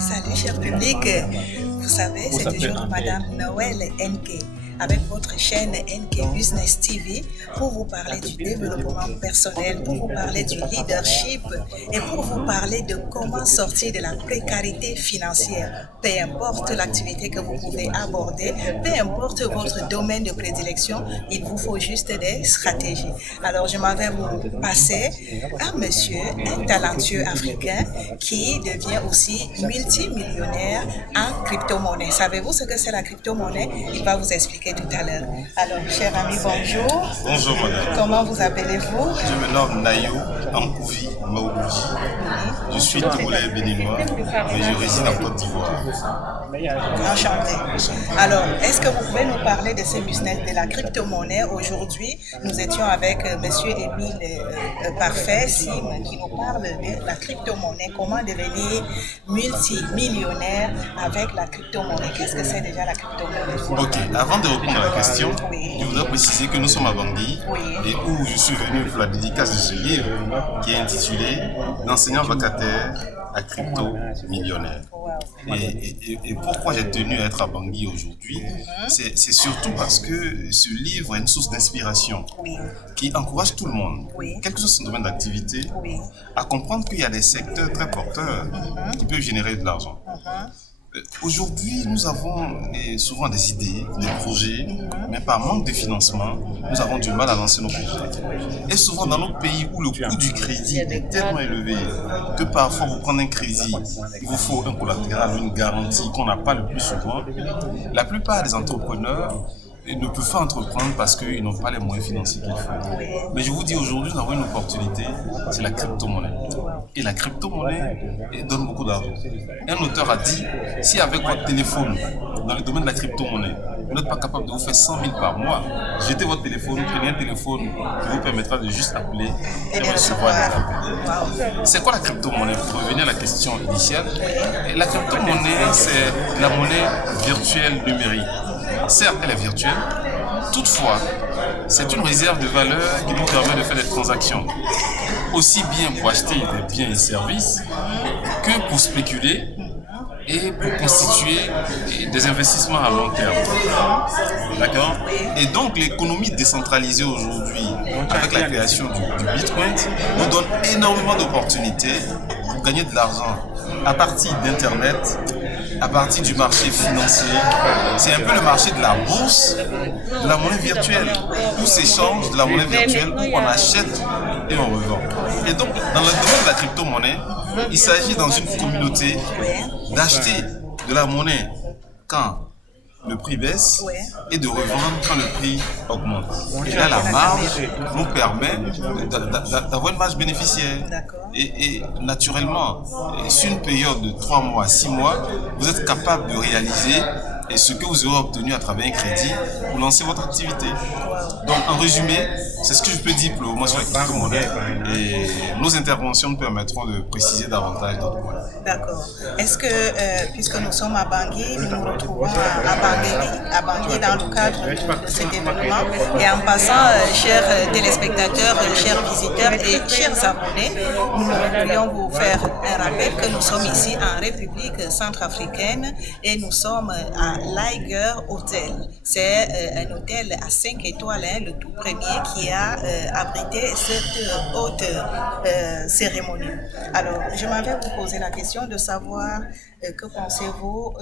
Salut, cher public. Vous savez, c'est toujours Madame Noël NK avec votre chaîne NK Business TV pour vous parler du développement personnel, pour vous parler du leadership et pour vous parler de comment sortir de la précarité financière. Peu importe l'activité que vous pouvez aborder, peu importe votre domaine de prédilection, il vous faut juste des stratégies. Alors, je m'en vais vous passer à monsieur, un talentueux africain qui devient aussi multimillionnaire en crypto-monnaie. Savez-vous ce que c'est la crypto-monnaie? Il va vous expliquer tout à l'heure. Alors, cher ami, bonjour. Bonjour madame. Comment vous appelez-vous? Je me nomme Nayo Ankouvi Maoulouji. Je suis togolais béninois, mais je réside en Côte d'Ivoire. Enchanté. Alors, est-ce que vous pouvez nous parler de ce business de la crypto-monnaie? Aujourd'hui, nous étions avec monsieur Émile Parfait Sim qui nous parle de la crypto-monnaie, comment devenir multimillionnaire avec la crypto-monnaie. Qu'est-ce que c'est déjà la crypto-monnaie? Ok, avant de répondre à la question, je voudrais préciser que nous sommes à Bangui et où je suis venu pour la dédicace de ce livre qui est intitulé L'enseignant vacataire à crypto millionnaire. Et pourquoi j'ai tenu à être à Bangui aujourd'hui, c'est surtout parce que ce livre est une source d'inspiration qui encourage tout le monde, quel que soit son domaine d'activité, à comprendre qu'il y a des secteurs très porteurs qui peuvent générer de l'argent. Aujourd'hui, nous avons souvent des idées, des projets, mais par manque de financement, nous avons du mal à lancer nos projets. Et souvent, dans nos pays où le coût du crédit est tellement élevé que parfois, pour prendre un crédit, il vous faut un collatéral, une garantie qu'on n'a pas le plus souvent, la plupart des entrepreneurs ne peuvent pas entreprendre parce qu'ils n'ont pas les moyens financiers qu'il faut. Mais je vous dis, aujourd'hui, nous avons une opportunité, c'est la crypto-monnaie. Et la crypto-monnaie donne beaucoup d'argent. Un auteur a dit, si avec votre téléphone, dans le domaine de la crypto-monnaie, vous n'êtes pas capable de vous faire 100 000 par mois, jetez votre téléphone, prenez un téléphone qui vous permettra de juste appeler et recevoir des appels. C'est quoi la crypto-monnaie? Pour revenir à la question initiale, la crypto-monnaie, c'est la monnaie virtuelle numérique. Certes, elle est virtuelle, toutefois, c'est une réserve de valeur qui nous permet de faire des transactions, aussi bien pour acheter des biens et services que pour spéculer et pour constituer des investissements à long terme. D'accord? Et donc, l'économie décentralisée aujourd'hui, avec la création du Bitcoin, nous donne énormément d'opportunités pour gagner de l'argent à partir d'Internet, à partir du marché financier. C'est un peu le marché de la bourse, de la monnaie virtuelle, où s'échange de la monnaie virtuelle, où on achète et on revend. Et donc, dans le domaine de la crypto-monnaie, il s'agit dans une communauté d'acheter de la monnaie quand le prix baisse et de revendre quand le prix augmente. Et là, la marge nous permet d'avoir une marge bénéficiaire. Et naturellement, sur une période de 3 mois, 6 mois, vous êtes capable de réaliser ce que vous aurez obtenu à travers un crédit pour lancer votre activité. Donc, en résumé, c'est ce que je peux dire pour le moment sur la crypto-monnaie. Et nos interventions nous permettront de préciser davantage d'autres points. D'accord. Est-ce que, puisque nous sommes à Bangui, nous nous retrouvons à Bangui dans le cadre de cet événement, et en passant, chers téléspectateurs, chers visiteurs et chers abonnés, nous voudrions vous faire un rappel que nous sommes ici en République centrafricaine et nous sommes à Liger Hotel. C'est un hôtel à 5 étoiles, le tout premier qui a abrité cette haute cérémonie. Alors, je m'avais vous poser la question de savoir que pensez-vous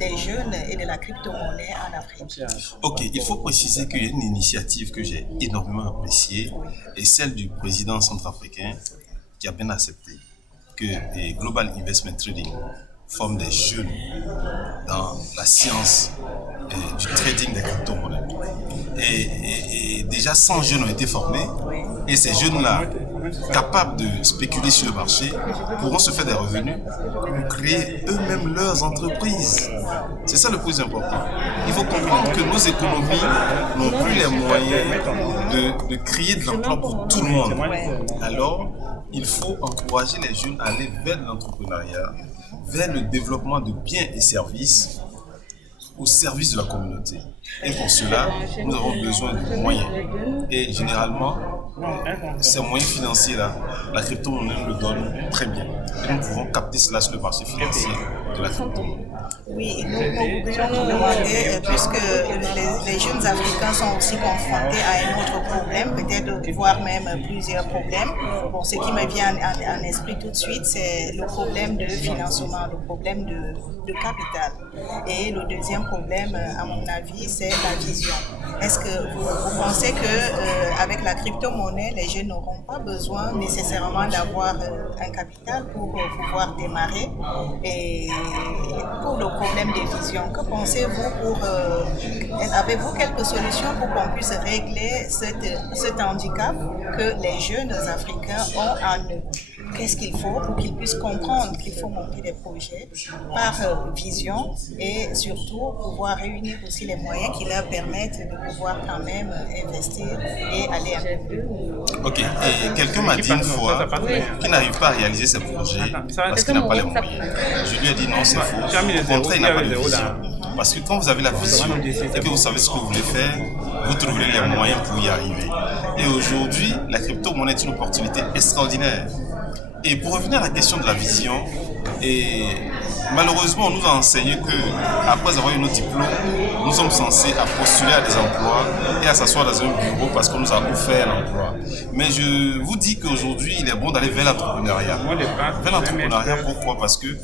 des jeunes et de la crypto-monnaie en Afrique? Ok, il faut préciser qu'il y a une initiative que j'ai énormément appréciée, et celle du président centrafricain qui a bien accepté que Global Investment Trading forme des jeunes dans la science du trading des crypto-monnaies. Et déjà 100 jeunes ont été formés, et ces jeunes-là, capables de spéculer sur le marché, pourront se faire des revenus pour créer eux-mêmes leurs entreprises. C'est ça le plus important. Il faut comprendre que nos économies n'ont plus les moyens de créer de l'emploi pour tout le monde. Alors, il faut encourager les jeunes à aller vers l'entrepreneuriat, vers le développement de biens et services au service de la communauté. Et pour cela, nous avons besoin de moyens. Et généralement, ces moyens financiers-là, la crypto-monnaie nous le donne très bien. Et nous pouvons capter cela sur le marché financier de la crypto-monnaie. Oui, nous voudrions nous demander, puisque les jeunes Africains sont aussi confrontés à un autre problème, peut-être voire même plusieurs problèmes. Bon, ce qui me vient en esprit tout de suite, c'est le problème de financement, le problème de capital. Et le deuxième problème, à mon avis, c'est la vision. Est-ce que vous pensez qu'avec la crypto-monnaie, les jeunes n'auront pas besoin nécessairement d'avoir un capital pour pouvoir démarrer? Et pour le problème des visions, que pensez-vous avez-vous quelques solutions pour qu'on puisse régler cet handicap que les jeunes Africains ont en eux? Qu'est-ce qu'il faut pour qu'ils puissent comprendre qu'il faut monter des projets par vision et surtout pouvoir réunir aussi les moyens qui leur permettent de pouvoir quand même investir et aller un peu plus loin? Ok, et quelqu'un m'a dit une fois qu'il n'arrive pas à réaliser ses projets parce qu'il n'a pas les moyens. Je lui ai dit non, c'est faux. Au contraire, il n'a pas de vision. Parce que quand vous avez la vision et que vous savez ce que vous voulez faire, vous trouverez les moyens pour y arriver. Et aujourd'hui, la crypto-monnaie est une opportunité extraordinaire. Et pour revenir à la question de la vision, et malheureusement, on nous a enseigné qu'après avoir eu nos diplômes, nous sommes censés postuler à des emplois et à s'asseoir dans un bureau parce qu'on nous a offert l'emploi. Mais je vous dis qu'aujourd'hui, il est bon d'aller vers l'entrepreneuriat. Vers l'entrepreneuriat, pourquoi? Parce que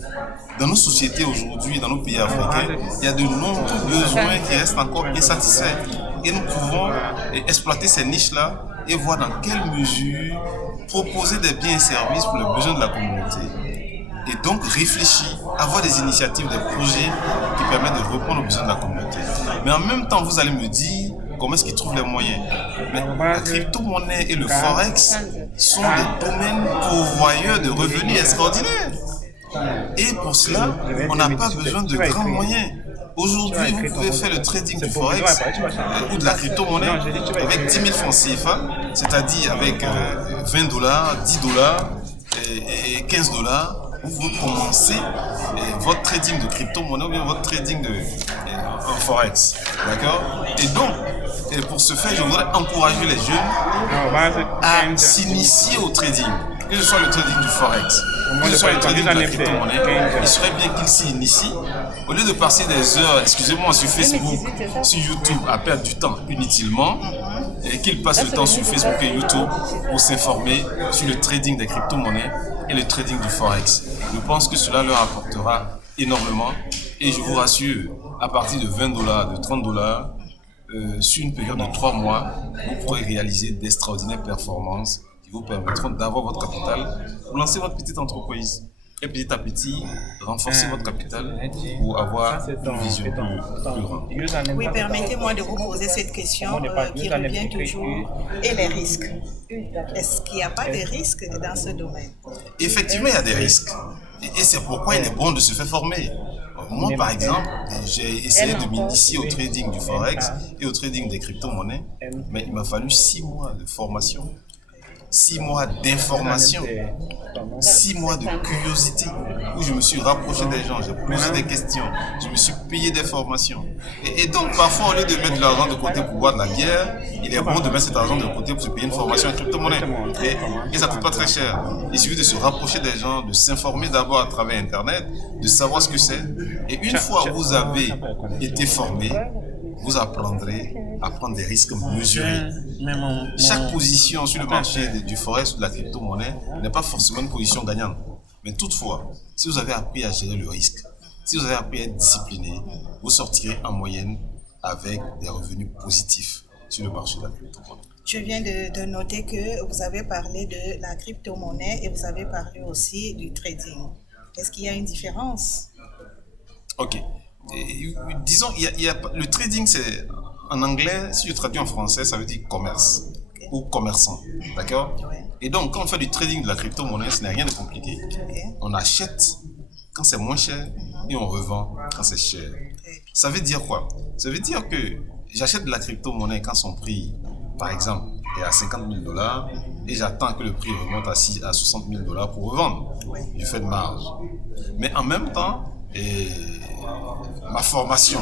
dans nos sociétés aujourd'hui, dans nos pays africains, il y a de nombreux besoins qui restent encore insatisfaits. Et nous pouvons exploiter ces niches-là et voir dans quelle mesure proposer des biens et services pour les besoins de la communauté. Et donc réfléchir, avoir des initiatives, des projets qui permettent de répondre aux besoins de la communauté. Mais en même temps, vous allez me dire comment est-ce qu'ils trouvent les moyens. Mais la crypto-monnaie et le forex sont des domaines pourvoyeurs de revenus extraordinaires. Et pour cela, on n'a pas besoin de grands moyens. Aujourd'hui, vous pouvez faire le trading du forex ou de la crypto-monnaie avec 10 000 francs CFA, c'est-à-dire avec $20, $10 et $15. Vous commencez votre trading de crypto-monnaie ou bien votre trading de forex. D'accord? Et donc, pour ce faire, je voudrais encourager les jeunes à s'initier au trading, que ce soit le trading du forex, que ce soit le trading de la crypto-monnaie. Il serait bien qu'ils s'y initient. Au lieu de passer des heures, excusez-moi, sur Facebook, sur YouTube, à perdre du temps inutilement, et qu'ils passent le temps sur Facebook et YouTube pour s'informer sur le trading des crypto-monnaies et le trading du forex. Je pense que cela leur apportera énormément et je vous rassure, à partir de $20, de $30, sur une période de 3 mois, vous pourrez réaliser d'extraordinaires performances qui vous permettront d'avoir votre capital pour lancer votre petite entreprise. Et petit à petit, renforcer votre capital pour avoir une vision plus grande. Oui, permettez-moi de vous poser cette question qui revient toujours. Et les risques? Est-ce qu'il n'y a pas de risques dans ce domaine? Effectivement, il y a des risques. Et c'est pourquoi il est bon de se faire former. Moi, par exemple, j'ai essayé de m'initier au trading du forex et au trading des crypto-monnaies, mais il m'a fallu 6 mois de formation. 6 mois d'information, 6 mois de curiosité, où je me suis rapproché des gens, j'ai posé des questions, je me suis payé des formations. Et donc, parfois, au lieu de mettre de l'argent de côté pour boire de la bière, il est bon de mettre cet argent de côté pour se payer une formation en crypto-monnaie. Et ça ne coûte pas très cher. Il suffit de se rapprocher des gens, de s'informer d'abord à travers Internet, de savoir ce que c'est. Et une fois que vous avez été formé, vous apprendrez à prendre des risques mesurés. Chaque position sur le marché du forex ou de la crypto-monnaie n'est pas forcément une position gagnante. Mais toutefois, si vous avez appris à gérer le risque, si vous avez appris à être discipliné, vous sortirez en moyenne avec des revenus positifs sur le marché de la crypto-monnaie. Je viens de noter que vous avez parlé de la crypto-monnaie et vous avez parlé aussi du trading. Est-ce qu'il y a une différence? Ok. Disons, le trading, c'est en anglais, si je traduis en français, ça veut dire commerce ou commerçant. D'accord? Et donc, quand on fait du trading de la crypto-monnaie, ce n'est rien de compliqué. On achète quand c'est moins cher et on revend quand c'est cher. Ça veut dire quoi? Ça veut dire que j'achète de la crypto-monnaie quand son prix, par exemple, est à $50 000 et j'attends que le prix remonte à $60 000 pour revendre. Je fais de marge. Mais en même temps, ma formation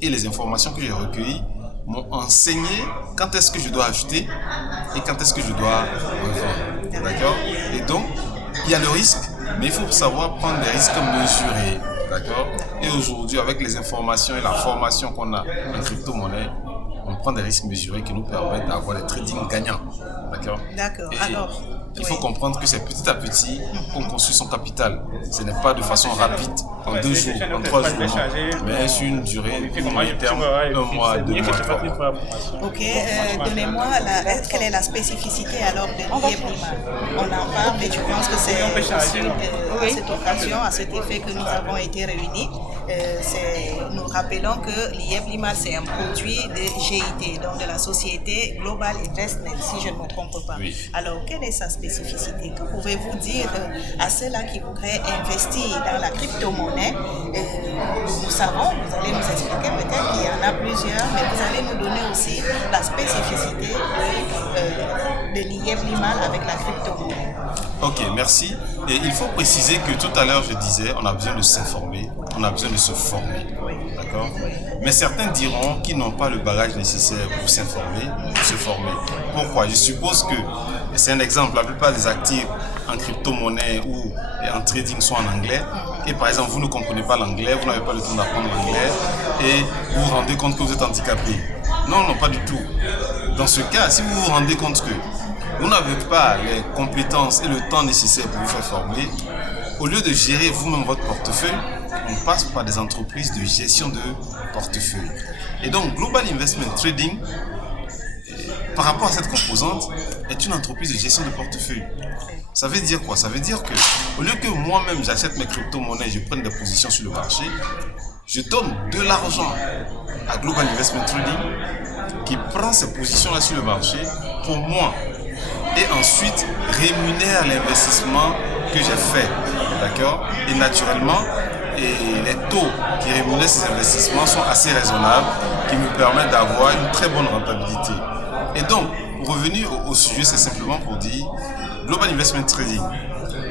et les informations que j'ai recueillies m'ont enseigné quand est-ce que je dois acheter et quand est-ce que je dois revendre. D'accord? Et donc, il y a le risque, mais il faut savoir prendre des risques mesurés. D'accord? Et aujourd'hui, avec les informations et la formation qu'on a en crypto-monnaie, on prend des risques mesurés qui nous permettent d'avoir des trading gagnants. D'accord? D'accord. Et alors, il faut comprendre que c'est petit à petit qu'on construit son capital. Ce n'est pas de façon rapide, en 2 jours, en 3 jours, mais sur une durée moyen terme, 1 mois, 2 mois, 3 mois. Ok, donnez-moi quelle est la spécificité alors de l'IEP-Limal. On en parle et je pense que c'est aussi à cette occasion, à cet effet que nous avons été réunis. Nous rappelons que l'IEP-Limal c'est un produit de GIT, donc de la société Global Investment, si je ne me trompe pas. Oui. Alors, quelle est sa spécificité? Que pouvez-vous dire à ceux-là qui voudraient investir dans la crypto-monnaie? Nous savons, vous allez nous expliquer peut-être qu'il y en a plusieurs, mais vous allez nous donner aussi la spécificité de l'IEP-Limal avec la crypto-monnaie. Ok, merci. Et il faut préciser que tout à l'heure, je disais, on a besoin de s'informer, on a besoin de se former. D'accord? Mais certains diront qu'ils n'ont pas le bagage nécessaire pour s'informer, pour se former. Pourquoi? Je suppose que, c'est un exemple, la plupart des actifs en crypto-monnaie ou en trading sont en anglais. Et par exemple, vous ne comprenez pas l'anglais, vous n'avez pas le temps d'apprendre l'anglais et vous vous rendez compte que vous êtes handicapé. Non, non, pas du tout. Dans ce cas, si vous vous rendez compte que vous n'avez pas les compétences et le temps nécessaire pour vous faire former, au lieu de gérer vous-même votre portefeuille, on passe par des entreprises de gestion de portefeuille. Et donc, Global Investment Trading, par rapport à cette composante, est une entreprise de gestion de portefeuille. Ça veut dire quoi? Ça veut dire que, au lieu que moi-même j'achète mes crypto-monnaies, je prenne des positions sur le marché, je donne de l'argent à Global Investment Trading qui prend ces positions-là sur le marché pour moi et ensuite rémunère l'investissement que j'ai fait. D'accord? Et naturellement, les taux qui rémunèrent ces investissements sont assez raisonnables, qui me permettent d'avoir une très bonne rentabilité. Et donc, pour revenir au sujet, c'est simplement pour dire Global Investment Trading,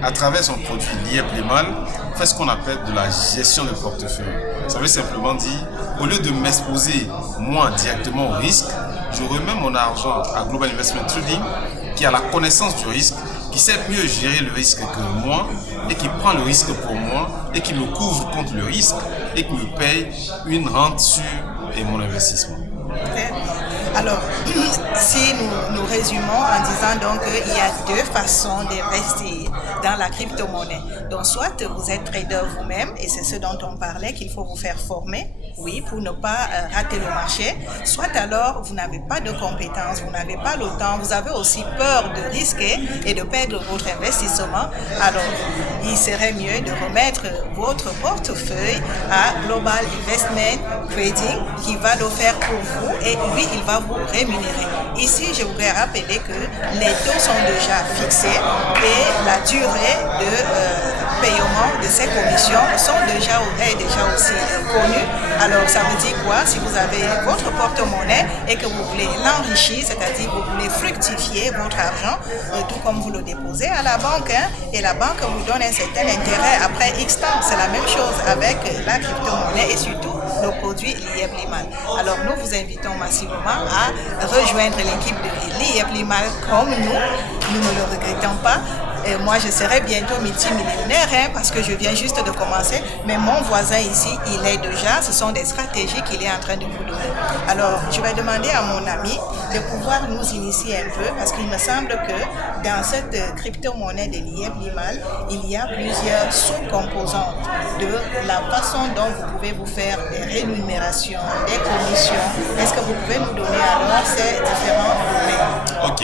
à travers son produit l'IEP-Limal, fait ce qu'on appelle de la gestion de portefeuille. Ça veut simplement dire, au lieu de m'exposer moi directement au risque, je remets mon argent à Global Investment Trading qui a la connaissance du risque, qui sait mieux gérer le risque que moi et qui prend le risque pour moi et qui me couvre contre le risque et qui me paye une rente sur mon investissement. Très bien. Alors, si nous résumons en disant donc qu'il y a 2 façons d'investir dans la crypto-monnaie. Donc, soit vous êtes trader vous-même, et c'est ce dont on parlait, qu'il faut vous faire former, oui, pour ne pas rater le marché. Soit alors, vous n'avez pas de compétences, vous n'avez pas le temps, vous avez aussi peur de risquer et de perdre votre investissement. Alors, il serait mieux de remettre votre portefeuille à Global Investment Trading qui va le faire pour vous et lui, il va vous rémunérer. Ici, je voudrais rappeler que les taux sont déjà fixés et la durée de paiement de ces commissions est déjà aussi connue. Alors, ça veut dire quoi? Si vous avez votre porte-monnaie et que vous voulez l'enrichir, c'est-à-dire vous voulez fructifier votre argent, tout comme vous le déposez à la banque, et la banque vous donne un certain intérêt après X temps. C'est la même chose avec la crypto-monnaie et surtout le produit l'IEP-Limal. Alors, nous vous invitons massivement à rejoindre l'équipe de l'IEP-Limal comme nous ne le regrettons pas. Et moi, je serai bientôt multimillionnaire parce que je viens juste de commencer. Mais mon voisin ici, il est déjà. Ce sont des stratégies qu'il est en train de vous donner. Alors, je vais demander à mon ami de pouvoir nous initier un peu parce qu'il me semble que dans cette crypto-monnaie de l'IEP-Limal, il y a plusieurs sous-composantes de la façon dont vous pouvez vous faire des rémunérations, des commissions. Est-ce que vous pouvez nous donner alors ces différents domaines? Ok.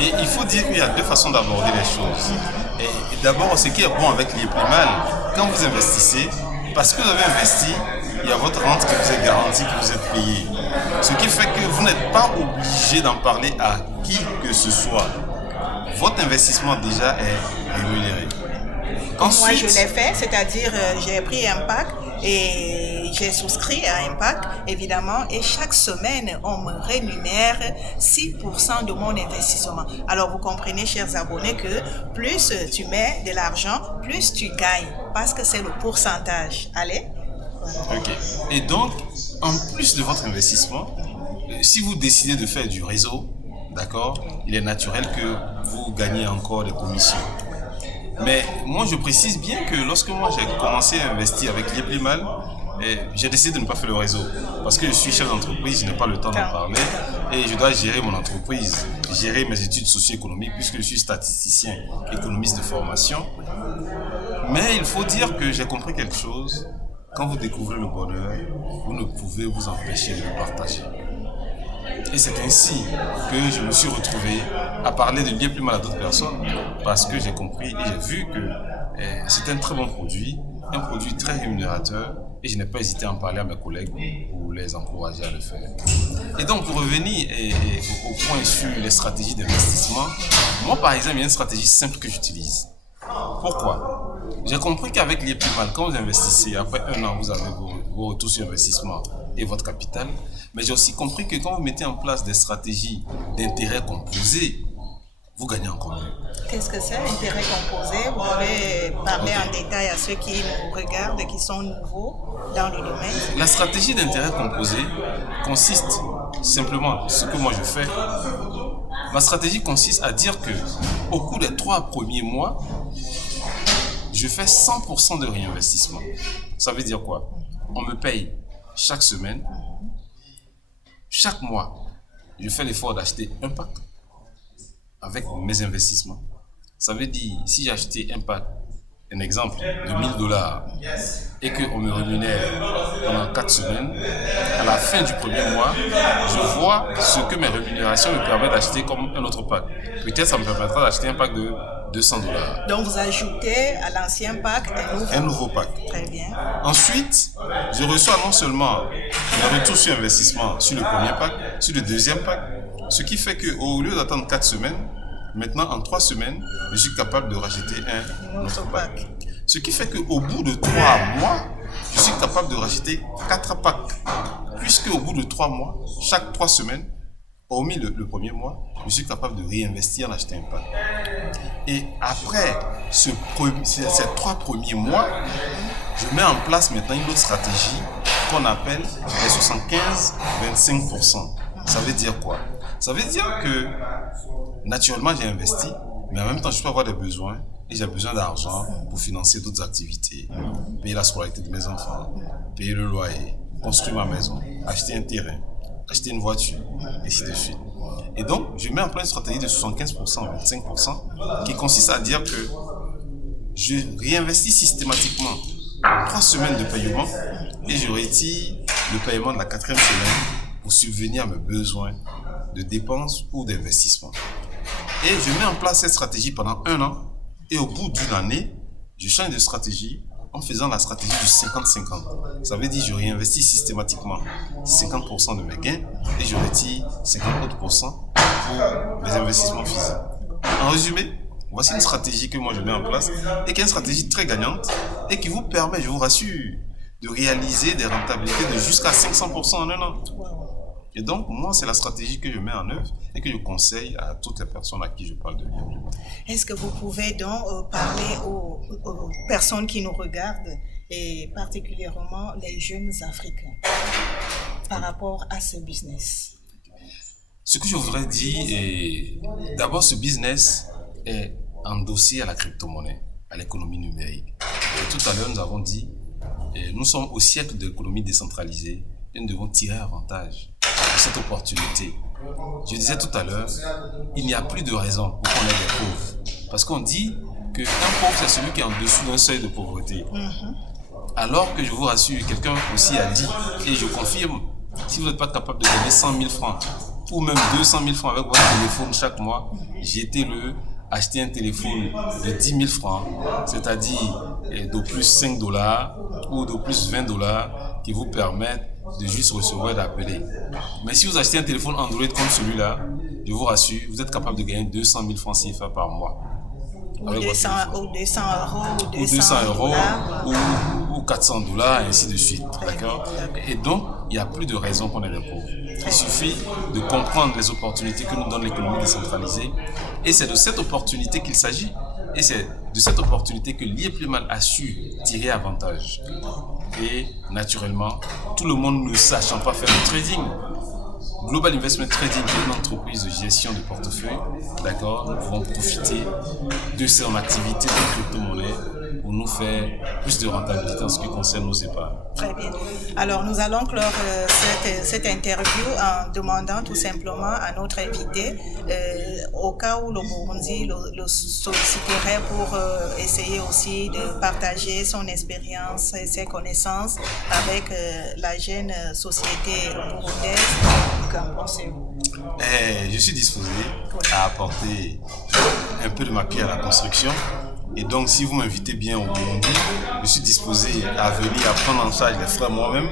Et il faut dire qu'il y a 2 façons d'aborder les choses. Et d'abord, ce qui est bon avec l'IEP-Limal, quand vous investissez, parce que vous avez investi, il y a votre rente qui vous est garantie, que vous êtes payé. Ce qui fait que vous n'êtes pas obligé d'en parler à qui que ce soit. Votre investissement déjà est rémunéré. Ensuite, moi, je l'ai fait, c'est-à-dire j'ai pris un pack et j'ai souscrit à un pack, évidemment, et chaque semaine, on me rémunère 6% de mon investissement. Alors, vous comprenez, chers abonnés, que plus tu mets de l'argent, plus tu gagnes, parce que c'est le pourcentage. Allez? Ok. Et donc, en plus de votre investissement, si vous décidez de faire du réseau, d'accord, il est naturel que vous gagnez encore des commissions. Mais moi, je précise bien que lorsque moi j'ai commencé à investir avec Lieplimal, j'ai décidé de ne pas faire le réseau. Parce que je suis chef d'entreprise, je n'ai pas le temps d'en parler. Et je dois gérer mon entreprise, gérer mes études socio-économiques, puisque je suis statisticien, économiste de formation. Mais il faut dire que j'ai compris quelque chose. Quand vous découvrez le bonheur, vous ne pouvez vous empêcher de le partager. Et c'est ainsi que je me suis retrouvé à parler de Lieplimal à d'autres personnes, parce que j'ai compris et j'ai vu que c'est un très bon produit, un produit très rémunérateur, et je n'ai pas hésité à en parler à mes collègues pour les encourager à le faire. Et donc, pour revenir au point sur les stratégies d'investissement, moi par exemple, il y a une stratégie simple que j'utilise. Pourquoi ? J'ai compris qu'avec Lieplimal, quand vous investissez, après un an, vous avez vos retours sur investissement et votre capital. Mais j'ai aussi compris que quand vous mettez en place des stratégies d'intérêt composé, vous gagnez encore mieux. Qu'est-ce que c'est l'intérêt composé? Vous pouvez parler en détail à ceux qui nous regardent et qui sont nouveaux dans le domaine. La stratégie d'intérêt composé consiste simplement, ce que moi je fais, ma stratégie consiste à dire que au cours des 3 premiers mois, je fais 100% de réinvestissement. Ça veut dire quoi? On me paye chaque semaine. Chaque mois, je fais l'effort d'acheter un pack avec mes investissements. Ça veut dire, si j'ai acheté un pack, un exemple, de $1000 et qu'on me rémunère pendant 4 semaines, à la fin du premier mois, je vois ce que mes rémunérations me permettent d'acheter comme un autre pack. Peut-être ça me permettra d'acheter un pack de $200. Donc vous ajoutez à l'ancien pack un nouveau pack. Très bien. Ensuite, je reçois non seulement les retours sur investissement sur le premier pack, sur le deuxième pack, ce qui fait qu'au lieu d'attendre 4 semaines, maintenant en 3 semaines, je suis capable de racheter un autre pack. Ce qui fait qu'au bout de 3 mois, je suis capable de racheter 4 packs. Puisque au bout de 3 mois, chaque 3 semaines, hormis le premier mois, je suis capable de réinvestir en acheter un pack. Et après ces 3 premiers mois, je mets en place maintenant une autre stratégie qu'on appelle les 75-25%. Ça veut dire quoi? Ça veut dire que naturellement j'ai investi, mais en même temps je peux avoir des besoins et j'ai besoin d'argent pour financer d'autres activités, payer la scolarité de mes enfants, payer le loyer, construire ma maison, acheter un terrain, acheter une voiture, et ainsi de suite. Et donc, je mets en place une stratégie de 75%, 25%, qui consiste à dire que je réinvestis systématiquement 3 semaines de paiement et je retire le paiement de la 4e semaine pour subvenir à mes besoins de dépenses ou d'investissement. Et je mets en place cette stratégie pendant 1 an et au bout d'une année, je change de stratégie en faisant la stratégie du 50-50. Ça veut dire que je réinvestis systématiquement 50% de mes gains et je retire 50% pour mes investissements physiques. En résumé, voici une stratégie que moi je mets en place et qui est une stratégie très gagnante et qui vous permet, je vous rassure, de réaliser des rentabilités de jusqu'à 500% en 1 an. Et donc, moi, c'est la stratégie que je mets en œuvre et que je conseille à toutes les personnes à qui je parle de Lieplimal. Est-ce que vous pouvez donc parler aux personnes qui nous regardent et particulièrement les jeunes Africains par rapport à ce business? Ce que je voudrais dire est, d'abord, ce business est endossé à la crypto-monnaie, à l'économie numérique. Et tout à l'heure, nous avons dit, nous sommes au siècle de l'économie décentralisée et nous devons tirer avantage de cette opportunité. Je disais tout à l'heure, il n'y a plus de raison pour qu'on ait des pauvres. Parce qu'on dit qu'un pauvre, c'est celui qui est en dessous d'un seuil de pauvreté. Alors que je vous rassure, quelqu'un aussi a dit, et je confirme, si vous n'êtes pas capable de gagner 100 000 francs ou même 200 000 francs avec votre téléphone chaque mois, jetez-le, achetez un téléphone de 10 000 francs, c'est-à-dire de plus $5 ou de plus $20 qui vous permettent de juste recevoir et d'appeler. Mais si vous achetez un téléphone Android comme celui-là, je vous rassure, vous êtes capable de gagner 200 000 francs CFA par mois. Ou 200 euros, ou $400, et ainsi de suite. D'accord? Et donc, il n'y a plus de raison qu'on ait des pauvres. Il suffit de comprendre les opportunités que nous donne l'économie décentralisée. Et c'est de cette opportunité qu'il s'agit. Et c'est de cette opportunité que l'IEPLEMAL a su tirer avantage. Et naturellement, tout le monde ne sachant pas faire du trading, Global Investment Trading est une entreprise de gestion de portefeuille. D'accord, nous pouvons profiter de son activité de crypto-monnaie pour nous faire plus de rentabilité en ce qui concerne nos épargnes. Très bien. Alors, nous allons clore cette interview en demandant tout simplement à notre invité, au cas où le Burundi le solliciterait pour essayer aussi de partager son expérience et ses connaissances avec la jeune société burundaise. Qu'en pensez-vous? Je suis disposé à apporter un peu de ma pierre à la construction. Et donc, si vous m'invitez bien au Burundi, je suis disposé à venir à prendre en charge les frais moi-même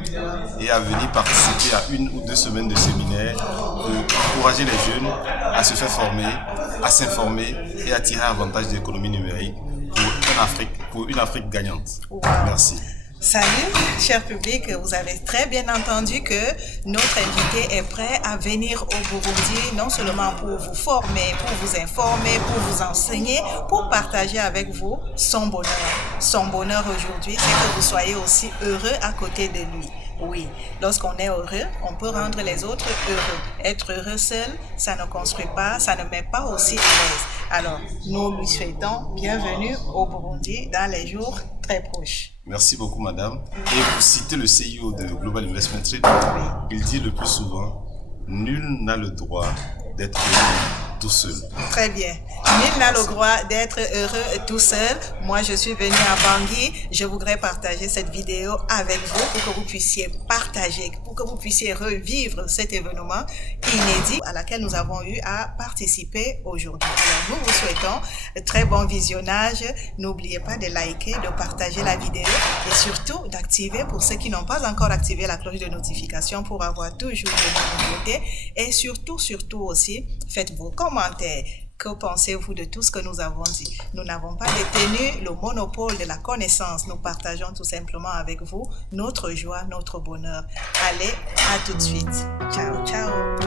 et à venir participer à 1 ou 2 semaines de séminaire pour encourager les jeunes à se faire former, à s'informer et à tirer avantage de l'économie numérique pour une Afrique gagnante. Wow. Merci. Salut, cher public, vous avez très bien entendu que notre invité est prêt à venir au Burundi, non seulement pour vous former, pour vous informer, pour vous enseigner, pour partager avec vous son bonheur. Son bonheur aujourd'hui, c'est que vous soyez aussi heureux à côté de lui. Oui, lorsqu'on est heureux, on peut rendre les autres heureux. Être heureux seul, ça ne construit pas, ça ne met pas aussi à l'aise. Alors, nous lui souhaitons bienvenue au Burundi dans les jours très proches. Merci beaucoup, madame. Et pour citer le CEO de Global Investment Trading, il dit le plus souvent, nul n'a le droit d'être heureux tout seul. Très bien. Nul n'a le droit d'être heureux tout seul. Moi, je suis venue à Bangui. Je voudrais partager cette vidéo avec vous pour que vous puissiez partager, pour que vous puissiez revivre cet événement inédit à laquelle nous avons eu à participer aujourd'hui. Alors, nous vous souhaitons très bon visionnage. N'oubliez pas de liker, de partager la vidéo et surtout d'activer, pour ceux qui n'ont pas encore activé la cloche de notification, pour avoir toujours de nouveautés. Et surtout aussi, faites vos commentaires. Que pensez-vous de tout ce que nous avons dit? Nous n'avons pas détenu le monopole de la connaissance. Nous partageons tout simplement avec vous notre joie, notre bonheur. Allez, à tout de suite. Ciao, ciao.